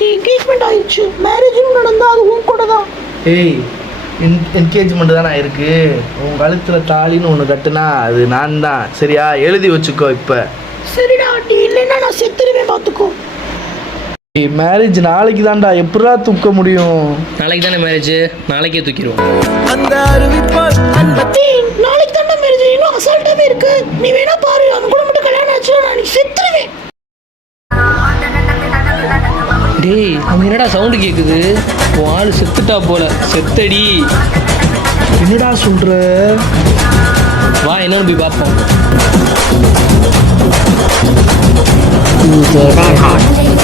எனக்கு என்கேஜ்மெண்ட் ஆயிடுச்சு. மேரேஜும் நடந்தா அது உன் கூட தான். ஏய், என்கேஜ்மெண்ட் தானே இருக்கு. உன் கழுத்தில் தாலின்னு ஒன்று கட்டுனா அது நான் தான். சரியா, எழுதி வச்சுக்கோ. இப்போ சரிடா, நீ இல்லைன்னா நான் செத்துருவேன், பார்த்துக்கோ. மேரேஜ் நாளைக்கு தான்டா, எப்படா தூக்க முடியும்? நாளைக்கு தானே மேரேஜ், நாளைக்கே தூக்கிடுவோம். நாளைக்கு தான்டா மேரேஜ், இன்னும் அசால்ட்டாவே இருக்கு. நீ வேணா பாரு, அவன் கூட மட்டும் கல்யாணம் ஆச்சுன்னா நான் செத்துருவேன். டேய், அங்கே என்னடா சவுண்டு கேட்குது? உன் ஆள் செத்துட்டா போல. செத்தடி. என்னடா சொல்ற? வா, என்னன்னு போய் பார்ப்போம். DJ Van Hart.